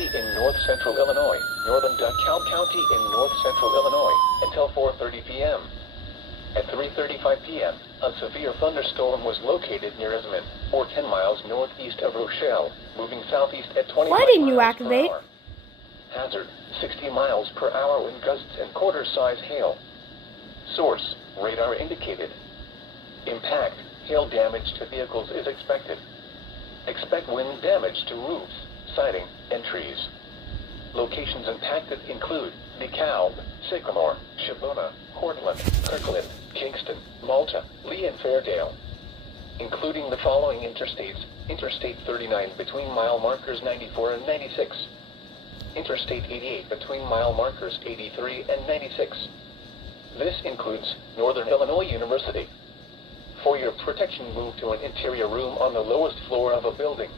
County in north-central Illinois, northern DeKalb County in north-central Illinois, until 4:30 p.m. At 3:35 p.m., a severe thunderstorm was located near Isman, or 10 miles northeast of Rochelle, moving southeast at 25 Why didn't you miles activate? per hour. Hazard, 60 miles per hour wind gusts and quarter-size hail. Source, radar indicated. Impact, hail damage to vehicles is expected. Expect wind damage to roofs, siding, and trees. Locations impacted include DeKalb, Sycamore, Shabona, Cortland, Kirkland, Kingston, Malta, Lee, and Fairdale. Including the following interstates: Interstate 39 between mile markers 94 and 96. Interstate 88 between mile markers 83 and 96. This includes Northern Illinois University. For your protection, move to an interior room on the lowest floor of a building.